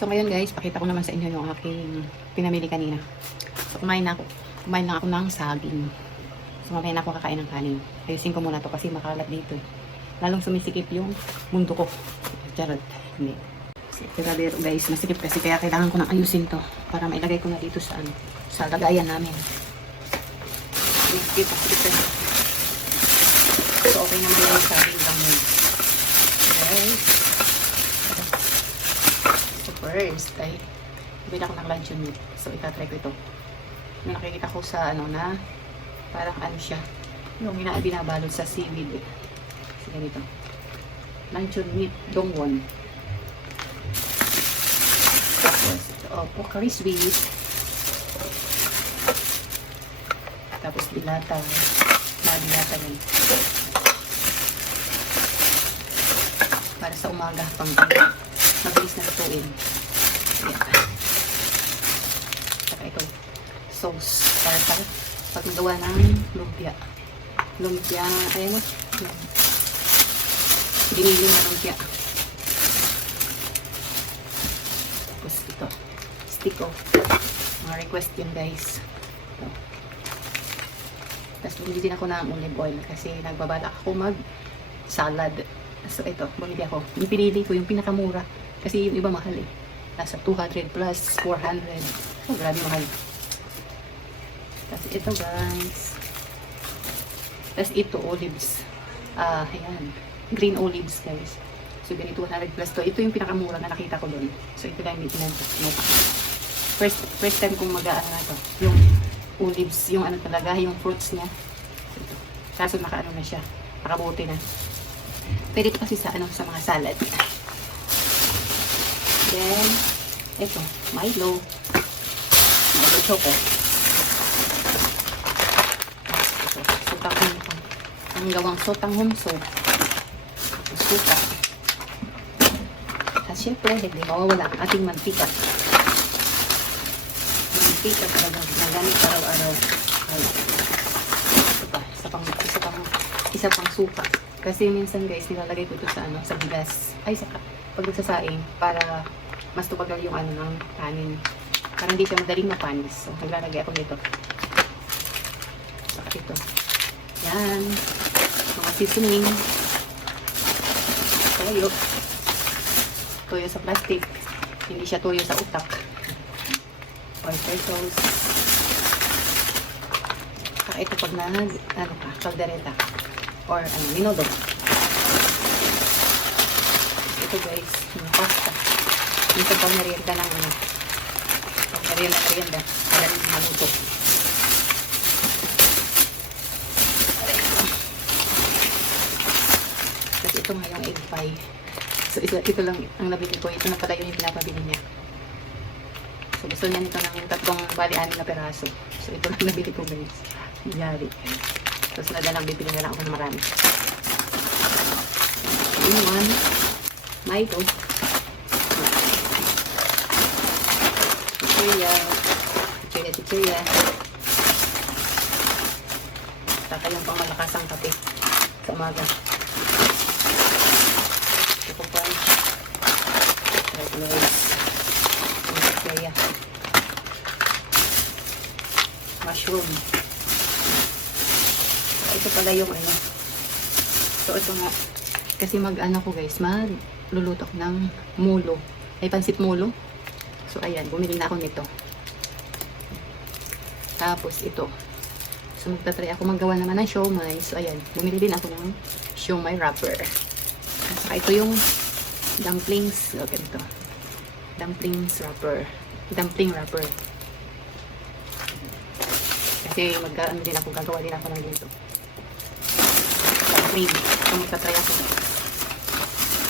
So ngayon guys, pakita ko naman sa inyo yung aking pinamili kanina. So kumain lang ako ng saging. So mamaya na ako kakain ng kanin. Ayusin ko muna to kasi makalat dito. Lalong sumisikip yung mundo ko. Charot. Hindi. Pero guys, masikip kasi kaya kailangan ko nang ayusin to para mailagay ko na dito sa sa lagayan namin. Masikip kasi. So okay naman yung saging lang yun. Guys. First ay bili ako ng luncheon meat. So itatry ko ito. May nakikita ko sa na parang siya. Yung binabalot sa seaweed. Kasi ganito. Luncheon meat dongwon. Tapos pocari sweet. Tapos dilata. Dilata yun. Para sa umaga pang mabilis na lutuin. Ayan. Saka ito, sauce para sa paggawa ng lumpia. Lumpia, ayan mo. Giniling na lumpia. Tapos ito, stick of. Mga request yun guys. Ito. Tapos bumili din ako ng olive oil kasi nagbabalak ako mag-salad. So ito, bumili ako. Yung pinili ko yung pinakamura. Kasi yung iba mahal eh. Nasa 200 plus 400. So, grabe mahal. Tapos ito guys. Tapos ito, olives. Ayan. Green olives guys. So, ganito 200 plus to. Ito yung pinakamura na nakita ko doon. So, ito lang yung pinag-note. First time kong mag-ano na to. Yung olives, yung talaga, yung fruits niya. So, ito. Kaso naka na siya. Nakabuti na. Pwede ito kasi sa sa mga salad. Then, ito, Milo Choco. Ito, sotang ang gawang sotang humso. Suka. At syempre, hindi mawawala ang ating mantika. Mantika talagang ginagamit araw-araw. Isa pang suka. Kasi minsan guys, nilalagay ko ito sa sa bigas. Ay, pag nagsasaing, para mas tumagal yung ng kanin. Para hindi siya madaling mapanis. So, naglalagay ako nito. Saka ito. Yan. Mga seasoning. Toyo. Toyo sa plastic. Hindi siya toyo sa utak. Oyster sauce. Saka ito pag kaldereta. Or minodo. Ito guys, yung pasta. Minsan pang merienda ng pang merienda. Alam yung maluto. Tapos ito nga yung egg pie. So ito lang ang nabili ko. Ito na pala yung pinapabili niya. So gusto niya nito ng 3 bali-6 na peraso. So ito lang nabili ko guys. Yari. Tapos nadalang bibili na lang ako ng marami. Yung one. Milo. Chichirya. Saka yung pangmalakasang kape sa umaga. Ito pa. Red rice. Chichirya. Mushroom. Ito pala yung So ito nga. Kasi ko guys, magluluto ako ng mulo. Ay, pansit mulo. So ayan, bumili na ako nito. Tapos ito. So magta-try ako maggawa naman ng siomai. So ayan, bumili din ako ng siomai wrapper. Saka ito yung dumplings. So ganito. Dumplings wrapper. Dumpling wrapper. Kasi din ako, gagawa din ako ng dito. Cream. So magta-try ako.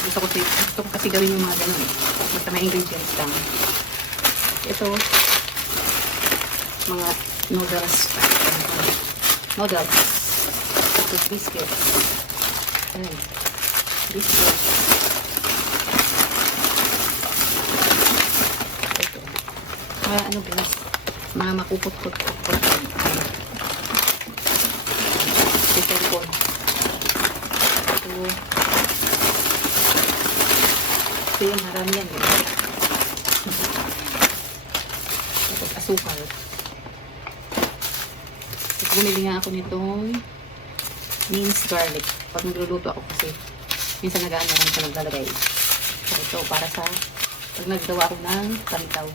Gusto ko kasi gawin yung mga ganun eh. Basta may ingredients lang. Ito, mga noodles. Tapos biscuit. Ayan. Biscuit. Ito. Mga guys. Mga makupot-pot-pot. Cellphone. Ito yung marami yan. asukal. Tapos bumili nga ako nitong minced garlic. Pag nagluluto ako kasi, minsan nag-ano lang sa naglalagay. So ito, para sa pag naggawa ako ng panitaw.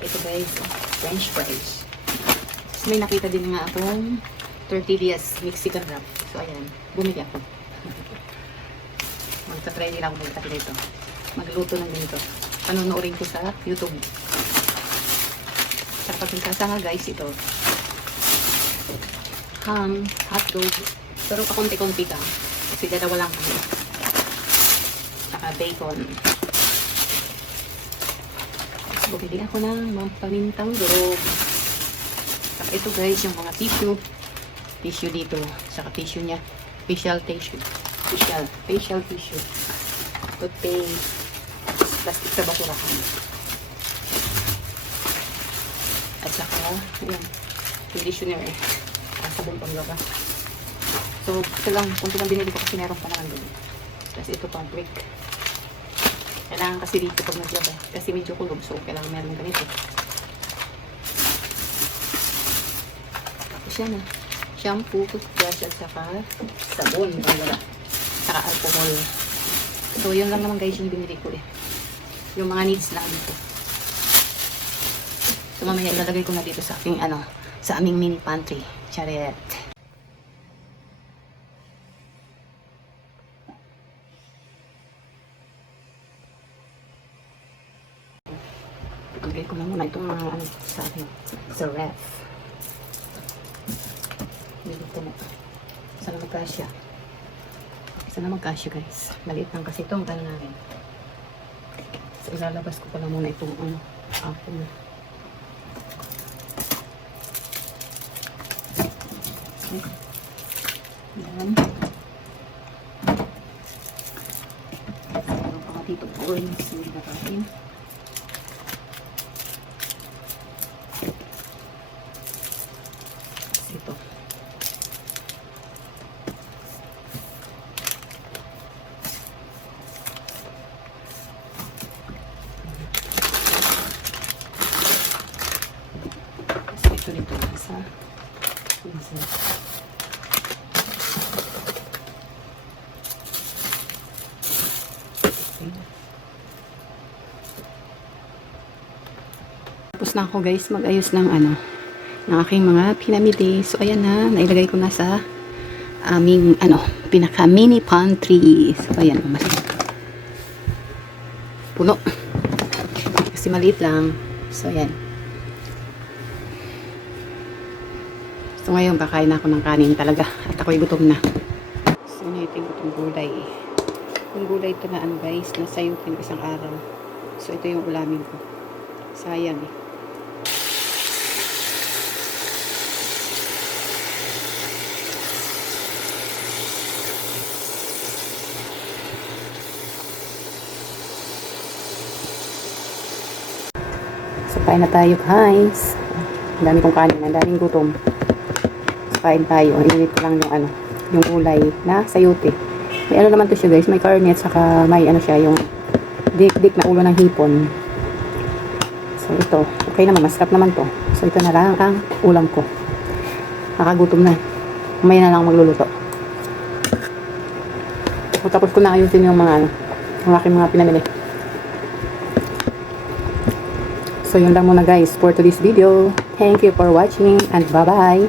Ito guys, French fries. Tapos may nakita din nga akong tortillas Mexican wrap. So ayan, bumili ako. Magta-try din ako magtaki nito. Magluto ng ganito. Panonoodin ko sa YouTube. Sarap ang kasa nga guys ito. Ham, hotdog. Pero pakunti-kunti ka. Kasi dalawa lang kami. Saka bacon. Bumili ako ng pamintang durog. Saka ito guys, yung mga tissue. Tissue dito. Saka tissue niya. Facial tissue. Facial tissue. Toothpaste. Plastic sa basurahan. At saka, ayan. Conditioner. Sabon panglaba. So, ito lang. Kung lang binili ko kasi meron pa naman doon. Kasi ito pang quick. Kailangan kasi dito pag naglaba. Kasi medyo kulog. So, kailangan meron ganito. Tapos yan na. Shampoo, toothbrush, at saka sabon. Saka alcohol. So, yun lang naman guys yung binili ko eh. Yung mga needs lang dito. So, mamaya ilalagay ko na dito sa aking sa aming mini pantry. Charet. Ilagay ko na muna itong mga sa akin. Sa ref. Dito mo. Sana magkasya. Sana magkasya guys. Maliit lang kasi itong namin. So, ilalabas ko pala muna itong apple. Okay. Yan. Meron pa nga dito points. Hindi na natin. Ito. Ito dito sa tapos na ako guys mag-ayos ng ng aking mga pinamili. So ayan na, nailagay ko na sa aming pinaka mini pantry. So ayan, puno kasi maliit lang. So ayan. So ngayon kakain na ako ng kanin talaga at ako'y gutom na. So natin ko itong gulay. Yung gulay ito na guys, nasayutin ko isang araw. So ito yung ulamin ko. Sayang eh. So kain na tayo guys. Ang dami kong kanin, ang daming gutom. So kain tayo. Init lang yung yung gulay na sayote. May naman to siya guys, may karne at saka may siya yung dik-dik na ulo ng hipon. So ito, okay naman, masarap naman to. So ito na lang ang ulam ko. Nakagutom na. May na lang magluluto. So tapos ko na ayusin yung mga yung aking mga pinamili. So yun lang muna guys for today's video. Thank you for watching and bye bye.